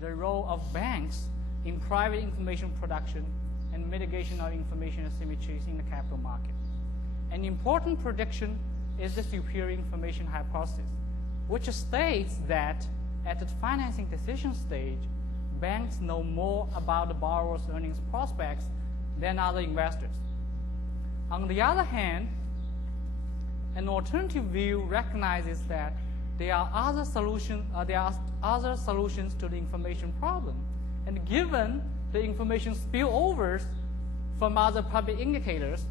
the role of banks in private information production and mitigation of information asymmetries in the capital market. An important prediction is the superior information hypothesis, which states that at the financing decision stage, banks know more about the borrower's earnings prospects than other investors. On the other hand, an alternative view recognizes that there are other solutions to the information problem, and given the information spillovers from other public indicators,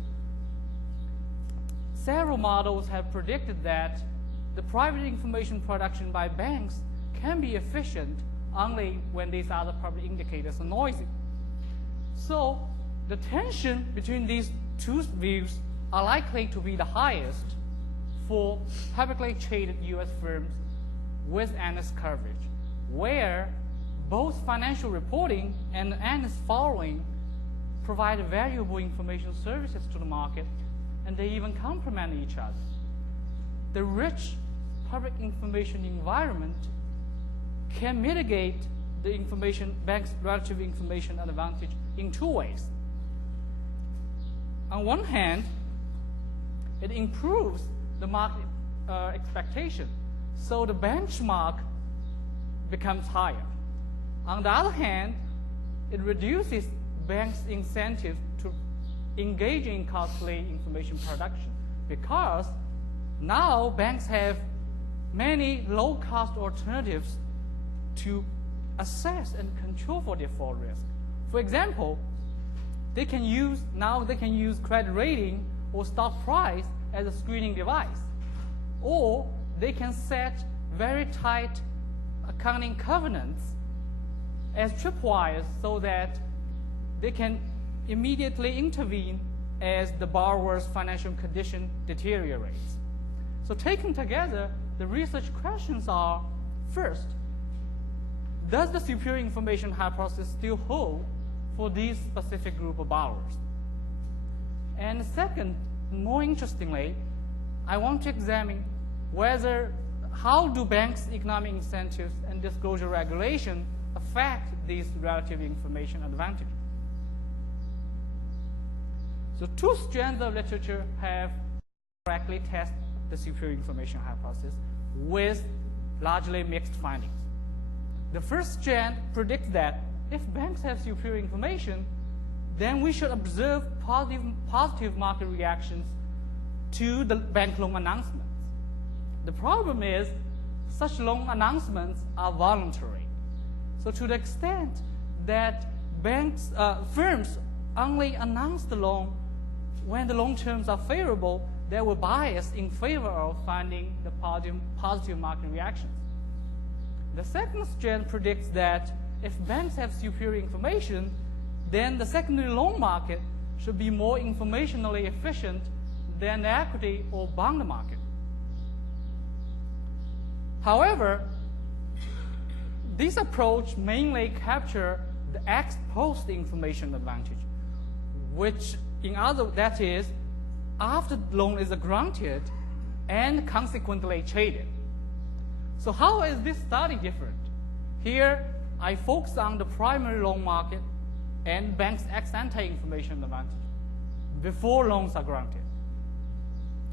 several models have predicted that the private information production by banks can be efficient only when these other public indicators are noisy. So the tension between these two views are likely to be the highest for publicly traded U.S. firms with analyst coverage, where both financial reporting and analyst following provide valuable information services to the market, and they even complement each other. The rich public information environment can mitigate the bank's relative information advantage in two ways. On one hand, it improves the market expectation, so the benchmark becomes higher. On the other hand, it reduces banks' incentive to engage in costly information production, because now banks have many low-cost alternatives to assess and control for default risk. For example, they can use credit rating or stock price as a screening device, or they can set very tight accounting covenants as tripwires so that they can immediately intervene as the borrower's financial condition deteriorates. So taken together, the research questions are, first, does the superior information hypothesis still hold for these specific group of borrowers? And second, more interestingly, I want to examine how do banks' economic incentives and disclosure regulation affect these relative information advantages. So two strands of literature have correctly tested the superior information hypothesis with largely mixed findings. The first strand predicts that if banks have superior information, then we should observe positive market reactions to the bank loan announcements. The problem is such loan announcements are voluntary. So to the extent that firms only announce the loan when the loan terms are favorable, they will bias in favor of finding the positive market reactions. The second strand predicts that if banks have superior information, then the secondary loan market should be more informationally efficient than the equity or bond market. However, this approach mainly captures the ex-post information advantage, that is, after the loan is granted and consequently traded. So how is this study different? Here, I focus on the primary loan market and banks' ex-ante information advantage before loans are granted.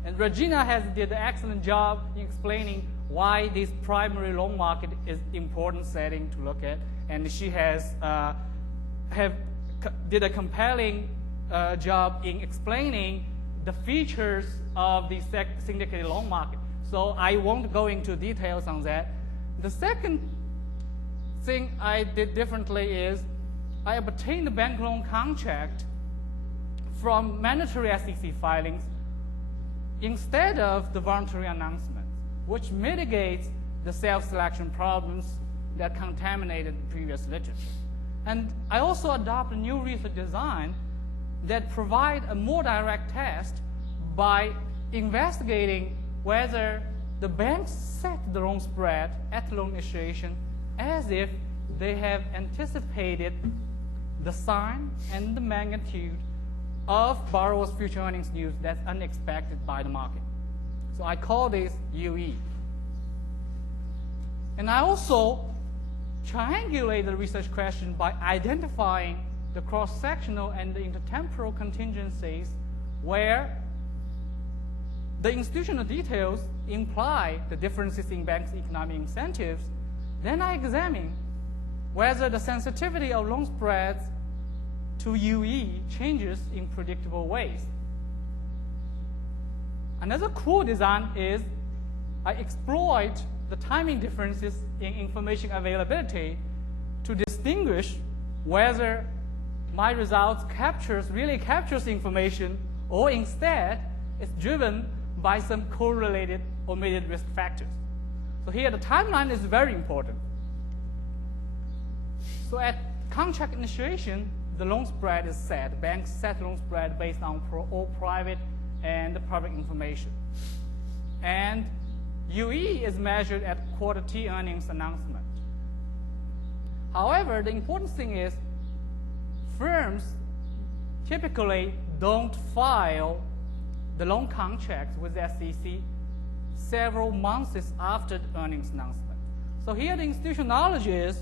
And Regina did an excellent job in explaining why this primary loan market is important setting to look at, and she did a compelling job in explaining the features of the syndicated loan market. So I won't go into details on that. The second thing I did differently is I obtained the bank loan contract from mandatory SEC filings instead of the voluntary announcements, which mitigates the self-selection problems that contaminated the previous literature. And I also adopt a new research design that provide a more direct test by investigating whether the banks set the loan spread at loan initiation as if they have anticipated the sign and the magnitude of borrower's future earnings news that's unexpected by the market. So I call this UE. And I also triangulate the research question by identifying the cross-sectional and the intertemporal contingencies where the institutional details imply the differences in banks' economic incentives. Then I examine whether the sensitivity of loan spreads to UE changes in predictable ways. Another cool design is I exploit the timing differences in information availability to distinguish whether my results really captures information or instead it's driven by some correlated omitted risk factors. So here the timeline is very important. So at contract initiation, the loan spread is set. Banks set loan spread based on all private and public information. And UE is measured at quarter T earnings announcement. However, the important thing is firms typically don't file the loan contracts with the SEC several months after the earnings announcement. So here the institutional knowledge is,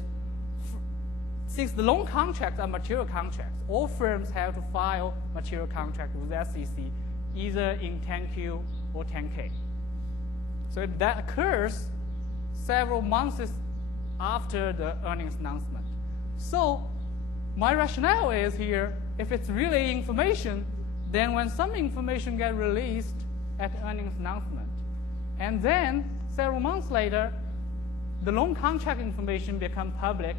since the loan contracts are material contracts, all firms have to file material contracts with the SEC either in 10Q or 10K. So that occurs several months after the earnings announcement. So my rationale is here, if it's really information, then when some information gets released at the earnings announcement, and then several months later, the loan contract information becomes public.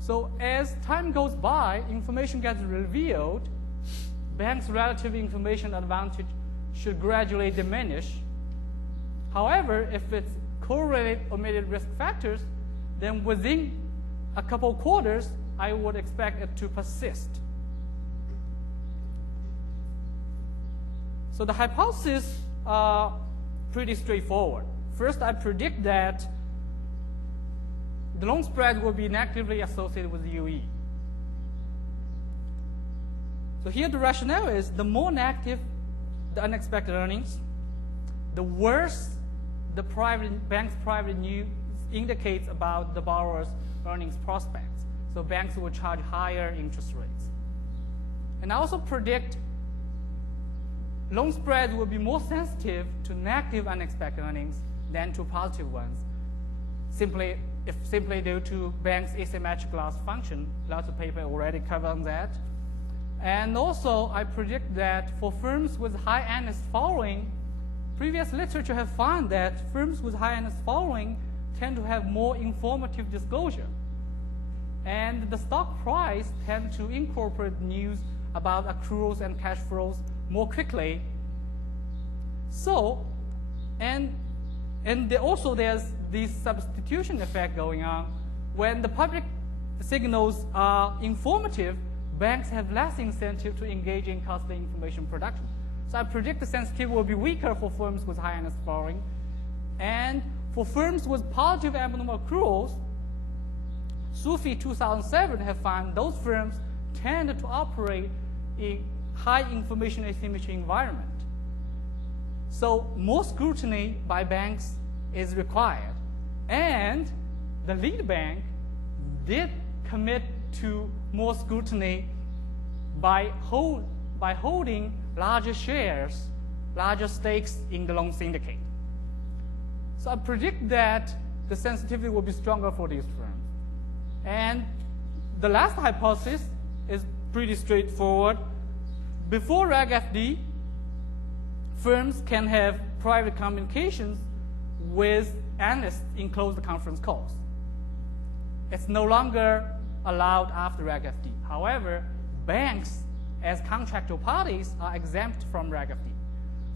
So as time goes by, information gets revealed, banks' relative information advantage should gradually diminish. However, if it's correlated omitted risk factors, then within a couple of quarters, I would expect it to persist. So the hypotheses are pretty straightforward. First, I predict that the loan spread will be negatively associated with UE. So here the rationale is the more negative the unexpected earnings, the worse the bank's private news indicates about the borrower's earnings prospects. So banks will charge higher interest rates. And I also predict loan spreads will be more sensitive to negative unexpected earnings than to positive ones, simply due to banks' asymmetric loss function. Lots of paper already cover on that. And also, I predict that for firms with high analyst following, previous literature have found that firms with high analyst following tend to have more informative disclosure. And the stock price tend to incorporate news about accruals and cash flows more quickly. So, and also there's this substitution effect going on. When the public signals are informative, banks have less incentive to engage in costly information production. So I predict the sensitivity will be weaker for firms with high analyst following. And for firms with positive abnormal accruals, SUFI 2007 have found those firms tend to operate in high information asymmetry environment. So more scrutiny by banks is required. And the lead bank did commit to more scrutiny by holding larger shares, larger stakes in the loan syndicate. So I predict that the sensitivity will be stronger for these firms. And the last hypothesis is pretty straightforward. Before Reg FD, firms can have private communications with analysts in closed conference calls. It's no longer allowed after Reg FD. However, banks as contractual parties are exempt from Reg FD.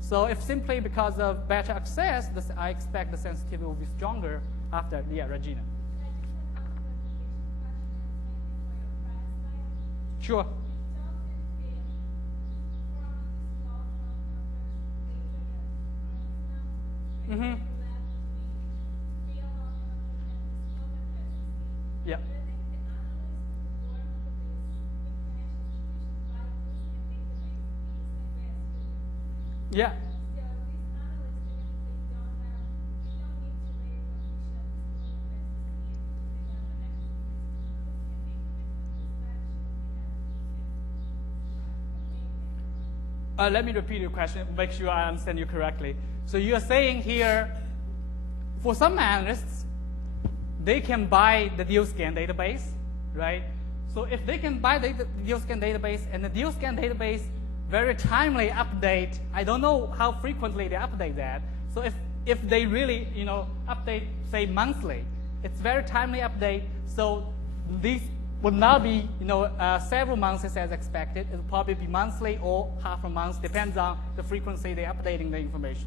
So if simply because of better access, I expect the sensitivity will be stronger after, Regina. Sure. Mm-hmm. Yeah. Yeah. let me repeat your question, make sure I understand you correctly. So you're saying here, for some analysts, they can buy the DealScan database, right? So if they can buy the DealScan database and the DealScan database very timely update, I don't know how frequently they update that. So if they really, update, say, monthly, it's very timely update. So these would not be, several months as expected. It will probably be monthly or half a month, depends on the frequency they're updating the information.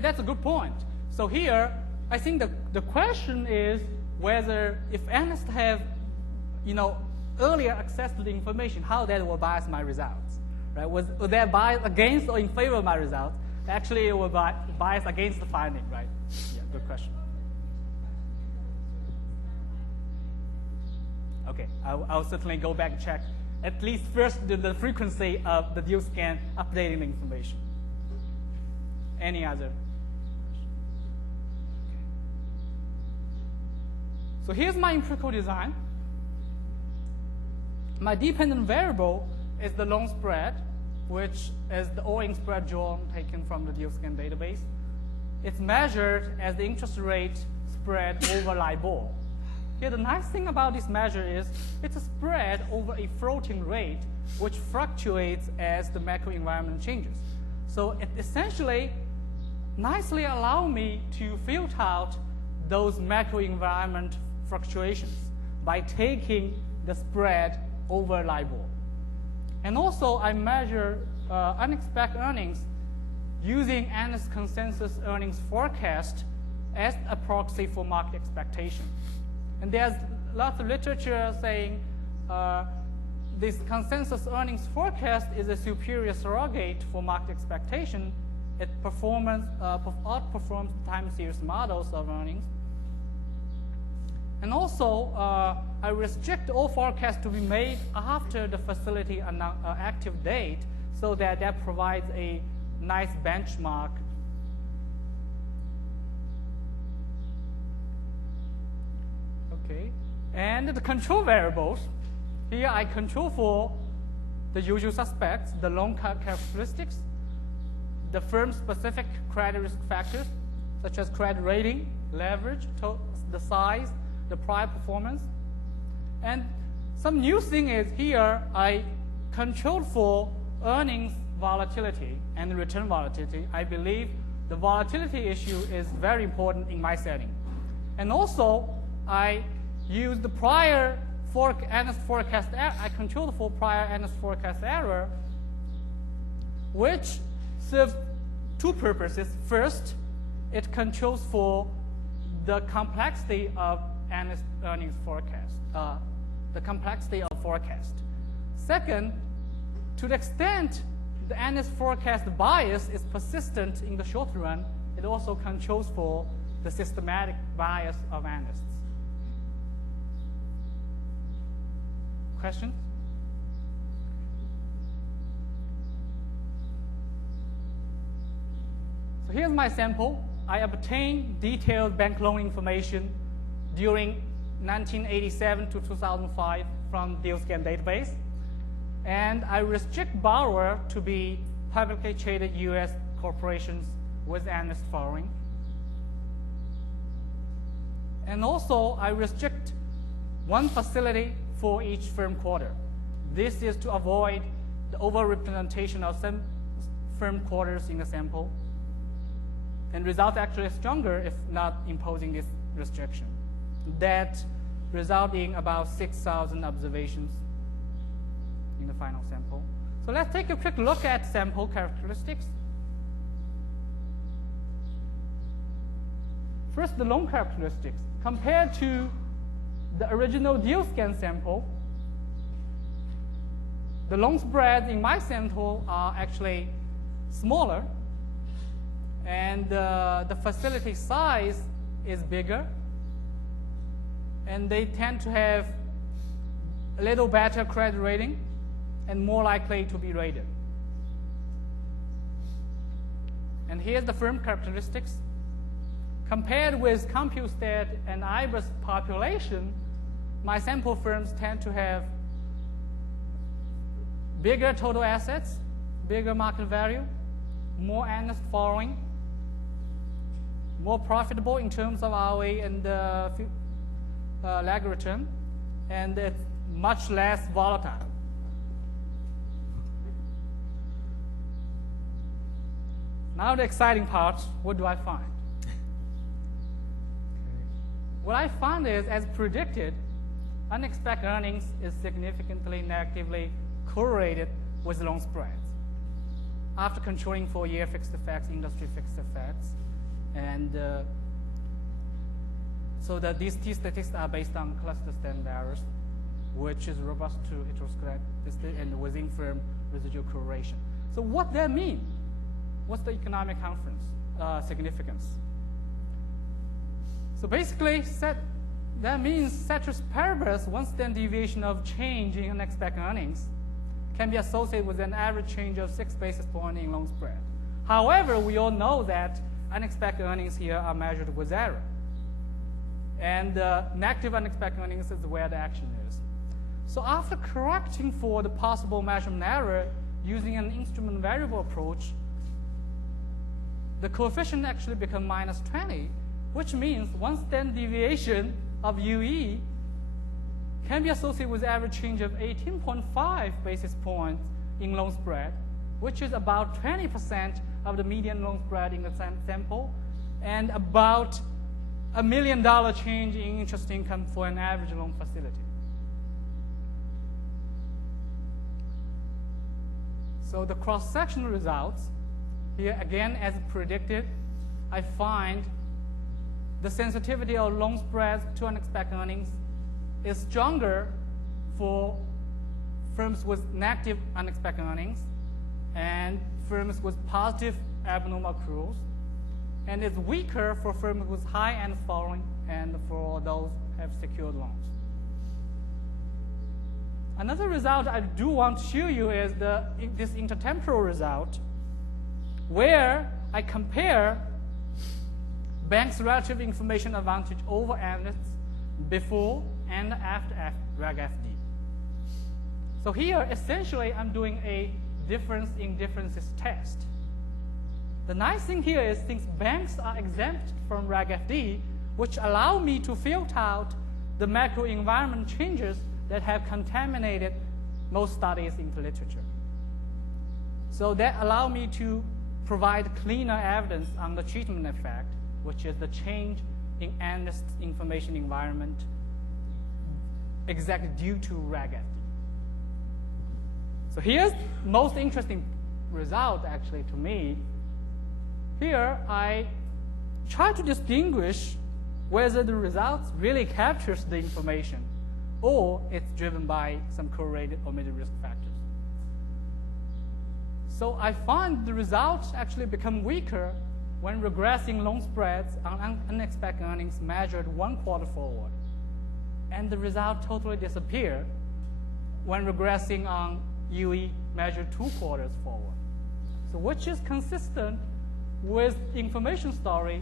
That's a good point. So here, I think the question is whether if analysts have, earlier access to the information, how that will bias my results, right? Was that bias against or in favor of my results? Actually, it will bias against the finding, right? Yeah, good question. Okay, I'll certainly go back and check at least first the frequency of the DealScan updating the information. Any other question? Okay. So here's my empirical design. My dependent variable is the loan spread, which is the all-in spread drawn taken from the DealScan database. It's measured as the interest rate spread over LIBOR. Here, the nice thing about this measure is it's a spread over a floating rate, which fluctuates as the macro environment changes. So it essentially nicely allows me to filter out those macro environment fluctuations by taking the spread over LIBOR. And also, I measure unexpected earnings using analyst consensus earnings forecast as a proxy for market expectation. And there's lots of literature saying this consensus earnings forecast is a superior surrogate for market expectation. It outperforms time series models of earnings. And also, I restrict all forecasts to be made after the facility active date so that provides a nice benchmark. Okay, and the control variables. Here I control for the usual suspects, the loan characteristics, the firm-specific credit risk factors, such as credit rating, leverage, the size, the prior performance. And some new thing is here I control for earnings volatility and return volatility. I believe the volatility issue is very important in my setting. And also, I use the prior analyst forecast error. I control for prior analyst forecast error, which serves two purposes. First, it controls for the complexity of analyst earnings forecast, the complexity of forecast. Second, to the extent the analyst forecast bias is persistent in the short run, it also controls for the systematic bias of analysts. Questions? So here's my sample. I obtained detailed bank loan information during 1987 to 2005 from DealScan database. And I restrict borrower to be publicly traded U.S. corporations with analyst following. And also, I restrict one facility for each firm quarter. This is to avoid the overrepresentation of some firm quarters in the sample. And results actually stronger if not imposing this restriction. That result in about 6,000 observations in the final sample. So let's take a quick look at sample characteristics. First, the loan characteristics. Compared to the original DealScan sample, the loan spreads in my sample are actually smaller, and the facility size is bigger, and they tend to have a little better credit rating and more likely to be rated. And here's the firm characteristics. Compared with CompuStat and IBRS population, my sample firms tend to have bigger total assets, bigger market value, more analyst following, more profitable in terms of ROE and lag return, and it's much less volatile. Now the exciting part, what do I find? What I found is, as predicted, unexpected earnings is significantly negatively correlated with loan spreads after controlling for year fixed effects, industry fixed effects. And so that these T statistics are based on cluster standard errors, which is robust to heteroscedasticity and within firm residual correlation. So what that mean? What's the economic significance? So basically, that means ceteris paribus, one standard deviation of change in unexpected earnings can be associated with an average change of 6 basis points in loan spread. However, we all know that unexpected earnings here are measured with error. And negative unexpected earnings is where the action is. So after correcting for the possible measurement error using an instrument variable approach, the coefficient actually becomes -20, which means one standard deviation of UE can be associated with average change of 18.5 basis points in loan spread, which is about 20% of the median loan spread in the sample, and about $1 million change in interest income for an average loan facility. So the cross-sectional results, here again, as predicted, I find the sensitivity of loan spreads to unexpected earnings is stronger for firms with negative unexpected earnings and firms with positive abnormal accruals, and it's weaker for firms with high analyst following and for those who have secured loans. Another result I do want to show you is this intertemporal result, where I compare banks' relative information advantage over analysts before and after Reg FD. So here, essentially, I'm doing a difference in differences test. The nice thing here is, since banks are exempt from Reg FD, which allow me to filter out the macro environment changes that have contaminated most studies in the literature. So that allow me to provide cleaner evidence on the treatment effect, which is the change in analyst information environment exactly due to Reg FD. So here's the most interesting result, actually, to me. Here, I try to distinguish whether the results really captures the information or it's driven by some correlated omitted risk factors. So I find the results actually become weaker when regressing loan spreads on unexpected earnings measured 1 quarter forward, and the result totally disappear when regressing on UE measured 2 quarters forward. So which is consistent with information story,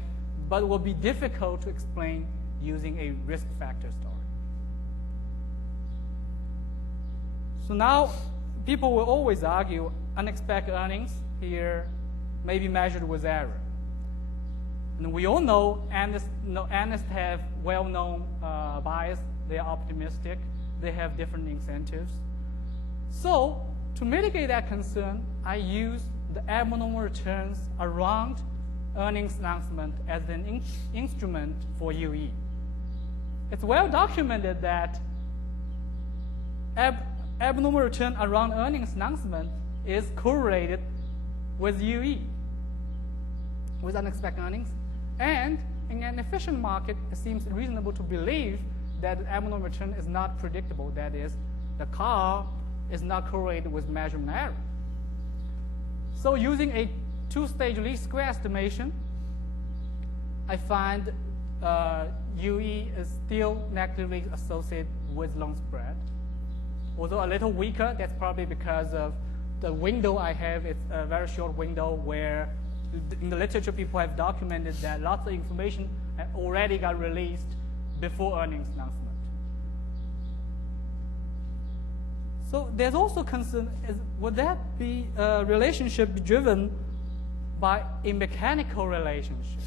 but will be difficult to explain using a risk factor story. So now people will always argue unexpected earnings here may be measured with error. And we all know analysts have well-known bias. They are optimistic. They have different incentives. So to mitigate that concern, I use the abnormal returns around earnings announcement as an instrument for UE. It's well documented that abnormal return around earnings announcement is correlated with UE, with unexpected earnings. And in an efficient market, it seems reasonable to believe that abnormal return is not predictable. That is, the car is not correlated with measurement error. So using a 2-stage least square estimation, I find UE is still negatively associated with loan spread. although a little weaker. That's probably because of the window I have. It's a very short window where in the literature people have documented that lots of information already got released before earnings announcement. So there's also concern, would that be a relationship driven by a mechanical relationship?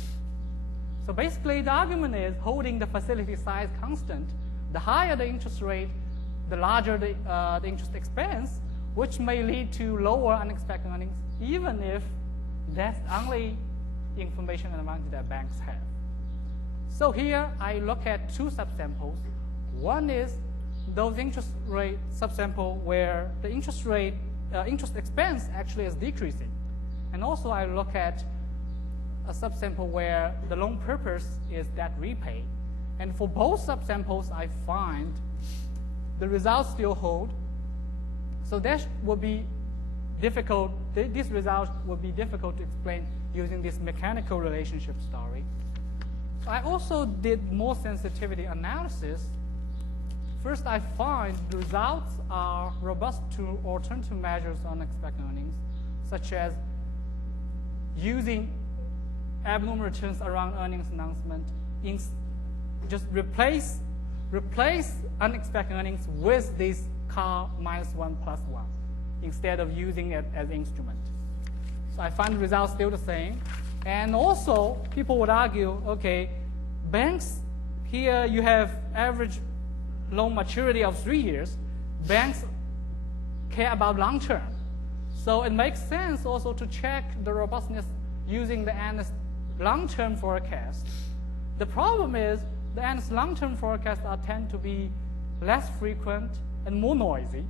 So basically the argument is holding the facility size constant, the higher the interest rate, the larger the interest expense, which may lead to lower unexpected earnings, even if that's only information and advantage that banks have. So here I look at two subsamples. One is those interest rate subsample where the interest expense actually is decreasing. And also I look at a subsample where the loan purpose is debt repay. And for both subsamples, I find the results still hold. So that would be difficult. This result would be difficult to explain using this mechanical relationship story. I also did more sensitivity analysis. First, I find the results are robust to alternative measures on unexpected earnings, such as using abnormal returns around earnings announcement. Just replace unexpected earnings with this CAR -1 + 1 instead of using it as instrument. So I find the results still the same. And also, people would argue, okay, banks, here you have average loan maturity of 3 years. Banks care about long term. So it makes sense also to check the robustness using the Analyst long-term forecast. The problem is the Analyst long-term forecasts tend to be less frequent and more noisy.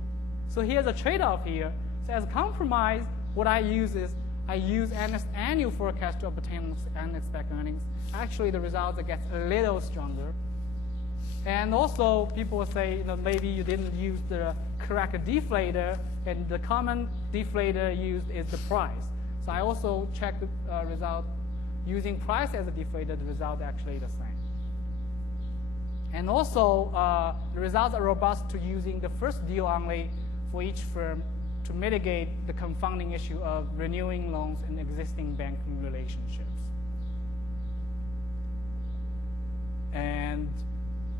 So here's a trade-off here. So as a compromise, what I use is I use Analyst annual forecast to obtain unexpected earnings. Actually, the results get a little stronger. And also, people will say, maybe you didn't use the correct deflator, and the common deflator used is the price. So I also check the result using price as a deflator. The result actually the same. And also, the results are robust to using the first deal only for each firm to mitigate the confounding issue of renewing loans in existing banking relationships. And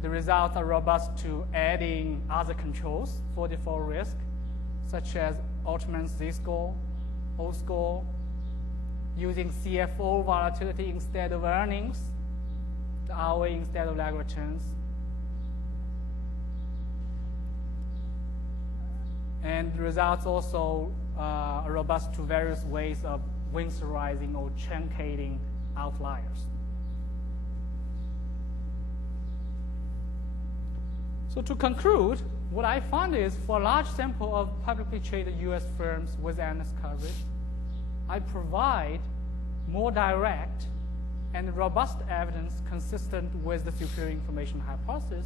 the results are robust to adding other controls for default risk, such as Altman's Z-score, O-score, using CFO volatility instead of earnings, the ROA instead of lag returns. And the results also are robust to various ways of winterizing or truncating outliers. So to conclude, what I found is for a large sample of publicly traded US firms with analyst coverage, I provide more direct and robust evidence consistent with the superior information hypothesis,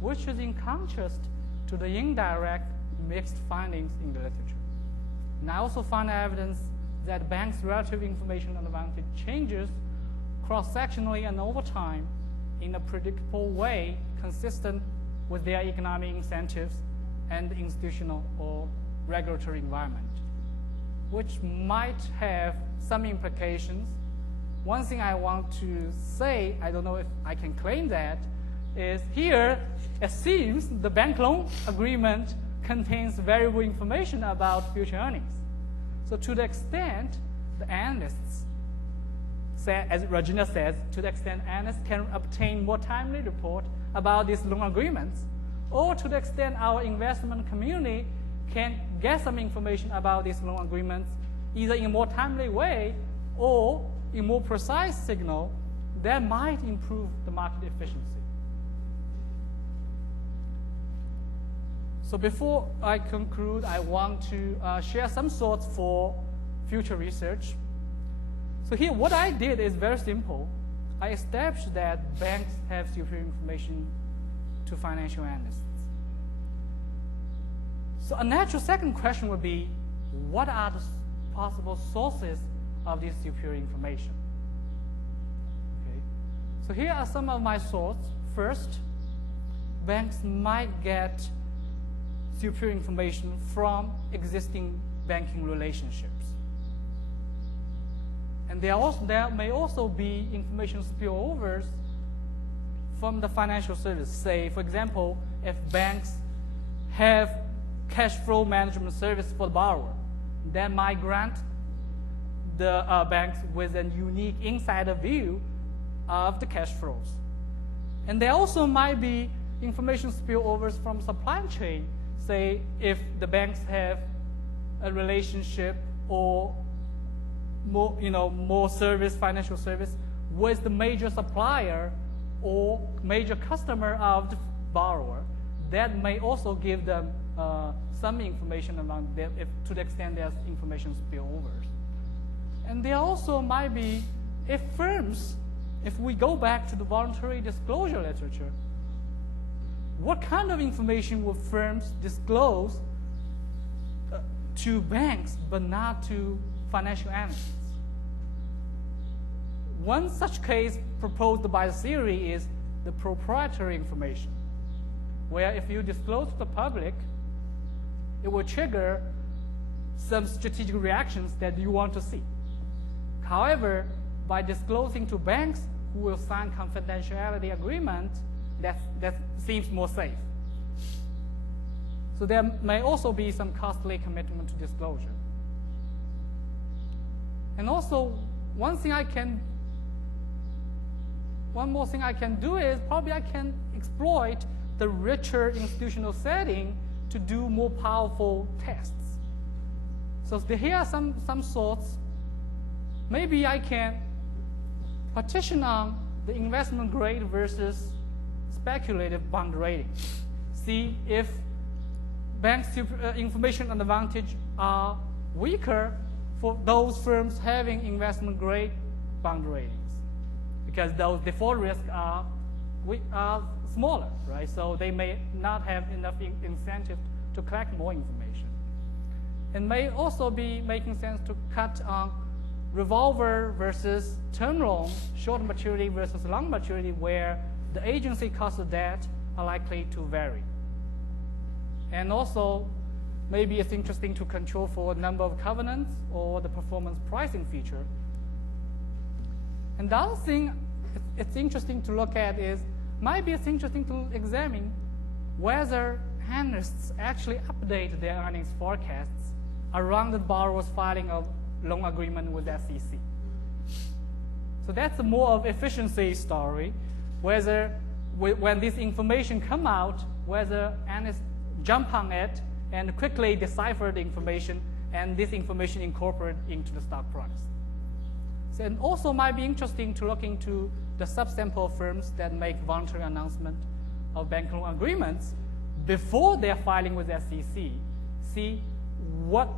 which is in contrast to the indirect mixed findings in the literature. And I also found evidence that banks' relative information advantage changes cross-sectionally and over time in a predictable way consistent with their economic incentives and institutional or regulatory environment, which might have some implications. One thing I want to say, I don't know if I can claim that, is here it seems the bank loan agreement contains variable information about future earnings. So to the extent the analysts say, as Regina says, to the extent analysts can obtain more timely report about these loan agreements, or to the extent our investment community can get some information about these loan agreements, either in a more timely way or in more precise signal, that might improve the market efficiency. So before I conclude, I want to share some thoughts for future research. So here, what I did is very simple. I established that banks have superior information to financial analysts. So a natural second question would be, what are the possible sources of this superior information? Okay. So here are some of my thoughts. First, banks might get superior information from existing banking relationships. And there may also be information spillovers from the financial service. Say, for example, if banks have cash flow management service for the borrower, that might grant the banks with a unique insider view of the cash flows. And there also might be information spillovers from supply chain. Say, if the banks have a relationship or more service, financial service with the major supplier or major customer of the borrower, that may also give them some information around them to the extent there's information spillovers. And there also might be, if we go back to the voluntary disclosure literature, what kind of information will firms disclose to banks but not to financial analysts? One such case proposed by the theory is the proprietary information, where if you disclose to the public, it will trigger some strategic reactions that you want to see. However, by disclosing to banks who will sign confidentiality agreement, that seems more safe. So there may also be some costly commitment to disclosure. And also, one more thing I can do is probably I can exploit the richer institutional setting to do more powerful tests. So here are some thoughts. Maybe I can partition on the investment grade versus speculative bond rating. See if banks' information advantage are weaker for those firms having investment grade bond ratings, because those default risks are smaller, right? So they may not have enough incentive to collect more information. It may also be making sense to cut on revolver versus term loan, short maturity versus long maturity, where the agency cost of debt are likely to vary. And also, maybe it's interesting to control for the number of covenants or the performance pricing feature. And the other thing it's interesting to look at is, maybe it's interesting to examine whether analysts actually update their earnings forecasts around the borrower's filing of loan agreement with SEC. So that's a more of efficiency story, whether when this information come out, whether analysts jump on it and quickly decipher the information and this information incorporate into the stock price. So, and also might be interesting to look into the subsample firms that make voluntary announcement of bank loan agreements before they're filing with SEC. See what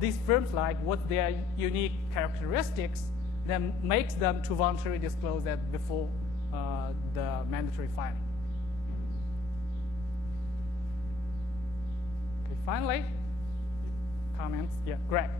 these firms like, what their unique characteristics that makes them to voluntarily disclose that before the mandatory filing. Okay, finally, comments? Yeah, Greg.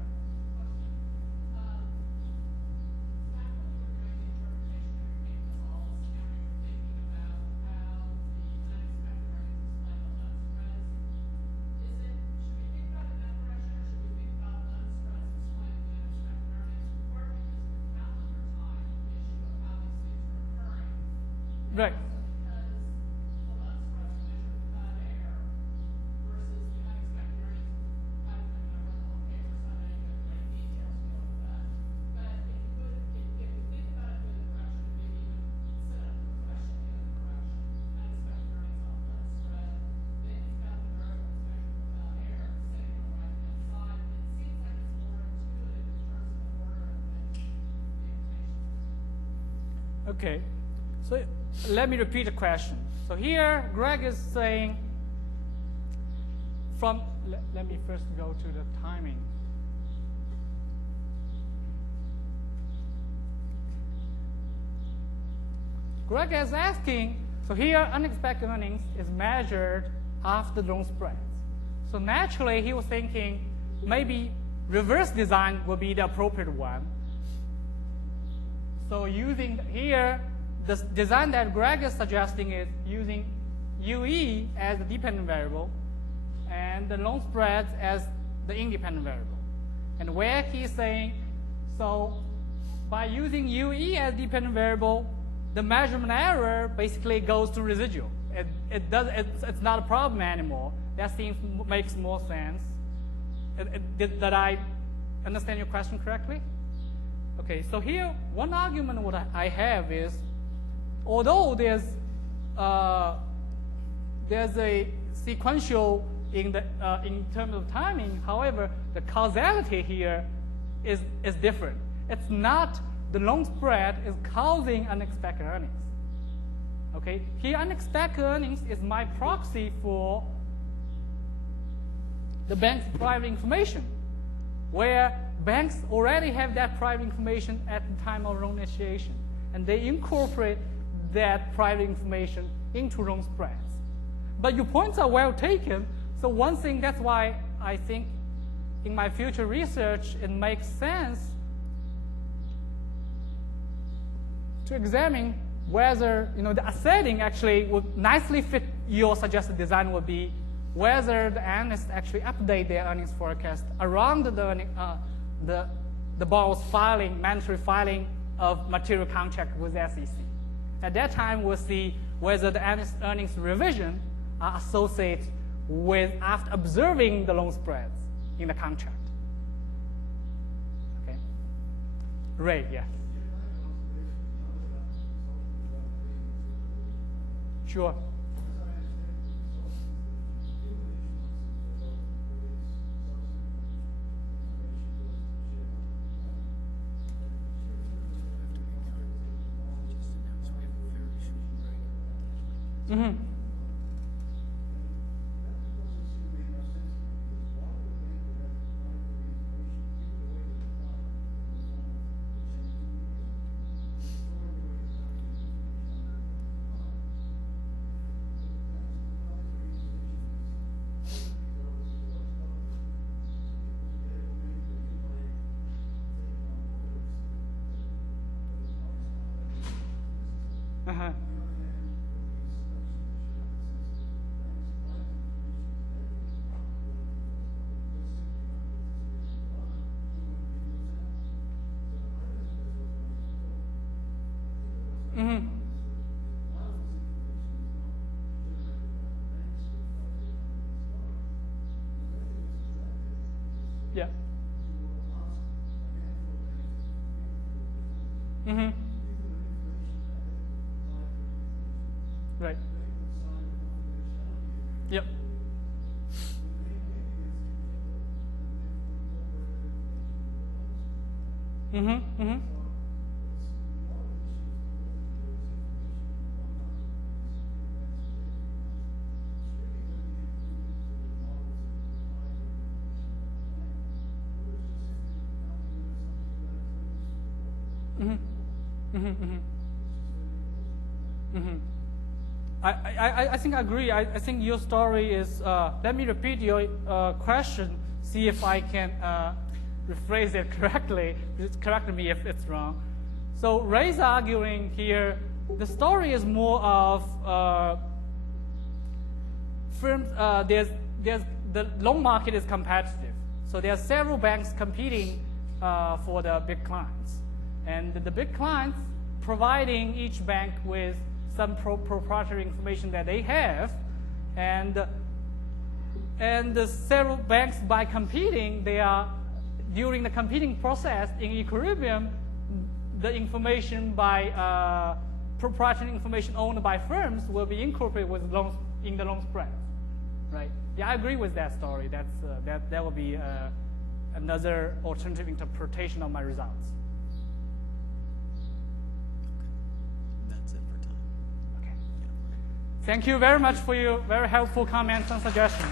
Right. Okay, so let me repeat the question. So here, Greg is saying let me first go to the timing. Greg is asking, so here unexpected earnings is measured after loan spreads. So naturally, he was thinking maybe reverse design will be the appropriate one. So using here, the design that Greg is suggesting is using UE as the dependent variable and the loan spreads as the independent variable. And where he's saying, so by using UE as dependent variable, the measurement error basically goes to residual. It's not a problem anymore. That seems makes more sense. Did I understand your question correctly? Okay, so here one argument what I have is, although there's a sequential in terms of timing, however, the causality here is different. It's not the loan spread is causing unexpected earnings. Okay, here unexpected earnings is my proxy for the bank's private information, where banks already have that private information at the time of loan initiation, and they incorporate that private information into loan spreads. But your points are well taken. So one thing, that's why I think in my future research it makes sense to examine whether the setting actually would nicely fit your suggested design would be whether the analysts actually update their earnings forecast around the borrower's mandatory filing of material contract with SEC. At that time, we'll see whether the analyst earnings revision are associated with after observing the loan spreads in the contract. Okay. Ray, yeah. Sure. Mm-hmm. Uh-huh. Mm-hmm. Yeah. Mm-hmm. Right. Yep. Mm-hmm. Mm-hmm. Mm-hmm. Mm-hmm. Mm-hmm. Mm-hmm. I think I agree. I think your story is, let me repeat your question, see if I can rephrase it correctly. Correct me if it's wrong. So Ray's arguing here, the story is more of firms, the loan market is competitive. So there are several banks competing for the big clients. And the big clients providing each bank with some proprietary information that they have, and the several banks, by competing, they are during the competing process in equilibrium. The information by proprietary information owned by firms will be incorporated with loans in the loan spread, right? Yeah, I agree with that story. That will be another alternative interpretation of my results. Thank you very much for your very helpful comments and suggestions.